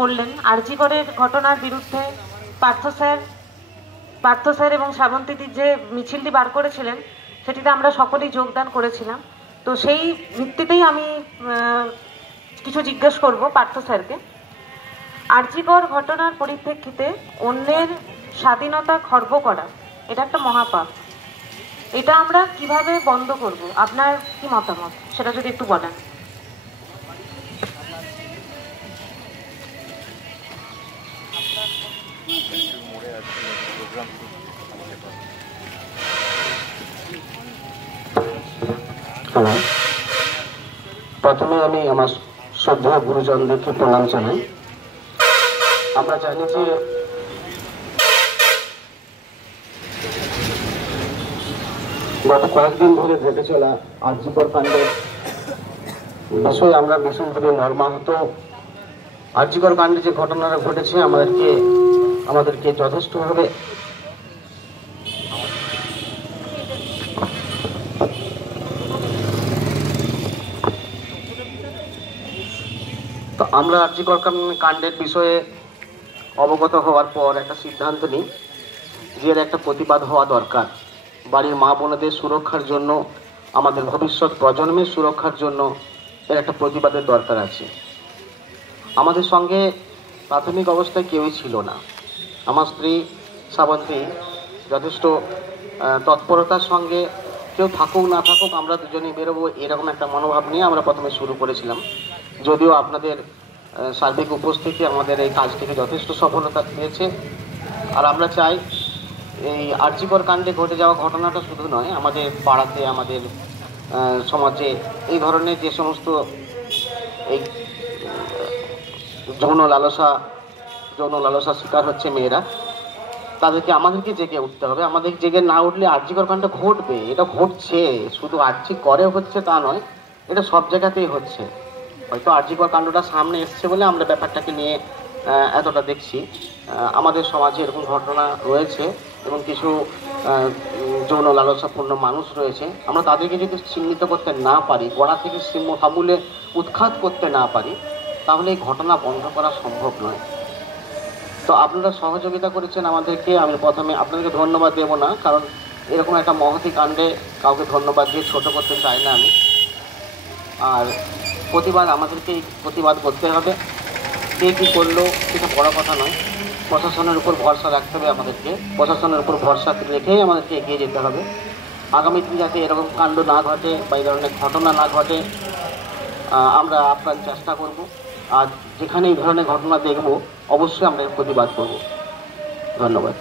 বললেন আরজি করের ঘটনার বিরুদ্ধে পার্থ স্যার এবং শ্রাবন্তীদির যে মিছিলটি বার করেছিলেন সেটিতে আমরা সকলেই যোগদান করেছিলাম। তো সেই ভিত্তিতেই আমি কিছু জিজ্ঞেস করব পার্থ স্যারকে। আরজি কর ঘটনার পরিপ্রেক্ষিতে অন্যের স্বাধীনতা খর্ব করা এটা একটা মহাপাপ। এটা আমরা কিভাবে বন্ধ করব? আপনার কি মতামত সেটা যদি একটু বলেন। প্রথমে আমি আমার শ্রদ্ধেয় গুরুজনদেরকে প্রণাম জানাই। আমরা জানি যে গত কয়েকদিন ধরে ঘটে চলা আরজি কর কাণ্ডের বিষয়ে আমরা ভীষণভাবে মর্মাহত। আরজি কর কাণ্ডে যে ঘটনাটা ঘটেছে আমাদেরকে যথেষ্টভাবে তো আমরা আরজি কর কাণ্ডের বিষয়ে অবগত হওয়ার পর একটা সিদ্ধান্ত নিই যে এর একটা প্রতিবাদ হওয়া দরকার। বাড়ির মা বোনেদের সুরক্ষার জন্য, আমাদের ভবিষ্যৎ প্রজন্মের সুরক্ষার জন্য এর একটা প্রতিবাদের দরকার আছে। আমাদের সঙ্গে প্রাথমিক অবস্থায় কেউই ছিল না। আমার স্ত্রী শ্রাবন্তী যথেষ্ট তৎপরতার সঙ্গে কেউ থাকুক না থাকুক আমরা দুজনেই বেরোবো এরকম একটা মনোভাব নিয়ে আমরা প্রথমে শুরু করেছিলাম। যদিও আপনাদের সার্বিক উপস্থিতি আমাদের এই কাজটিকে যথেষ্ট সফলতা পেয়েছে। আর আমরা চাই এই আরজি কর কাণ্ডে ঘটে যাওয়া ঘটনাটা শুধু নয়, আমাদের পাড়াতে, আমাদের সমাজে এই ধরনের যে সমস্ত এই যৌন লালসা শিকার হচ্ছে মেয়েরা, আমাদেরকে জেগে উঠতে হবে। আমাদের জেগে না উঠলে আরজি কর কাণ্ড ঘটবে। এটা ঘটছে, শুধু আরজি করে হচ্ছে তা নয়, এটা সব জায়গাতেই হচ্ছে। হয়তো আরজি কর কাণ্ডটা সামনে এসছে বলে আমরা ব্যাপারটাকে নিয়ে এতটা দেখছি। আমাদের সমাজে এরকম ঘটনা রয়েছে এবং কিছু যৌন লালসাপূর্ণ মানুষ রয়েছে। আমরা তাদেরকে যদি চিহ্নিত করতে না পারি, গোড়া থেকে সমূলে উৎখাত করতে না পারি, তাহলে এই ঘটনা বন্ধ করা সম্ভব নয়। তো আপনারা সহযোগিতা করেছেন আমাদেরকে। আমি প্রথমে আপনাদেরকে ধন্যবাদ দেব না, কারণ এরকম একটা মহতী কাণ্ডে কাউকে ধন্যবাদ দিয়ে ছোট করতে চাই না আমি। আর আমাদেরকেই প্রতিবাদ করতে হবে। কে কী করলো সেটা বড় কথা নয়, প্রশাসনের উপর ভরসা রাখতে হবে আমাদেরকে। প্রশাসনের উপর ভরসা রেখেই আমাদেরকে এগিয়ে যেতে হবে। আগামী দিন যাতে এরকম কাণ্ড না ঘটে বা এই ধরনের ঘটনা না ঘটে আমরা আপ্রাণ চেষ্টা করব। আর যেখানে এই ধরনের ঘটনা দেখব অবশ্যই আমরা প্রতিবাদ করব। ধন্যবাদ।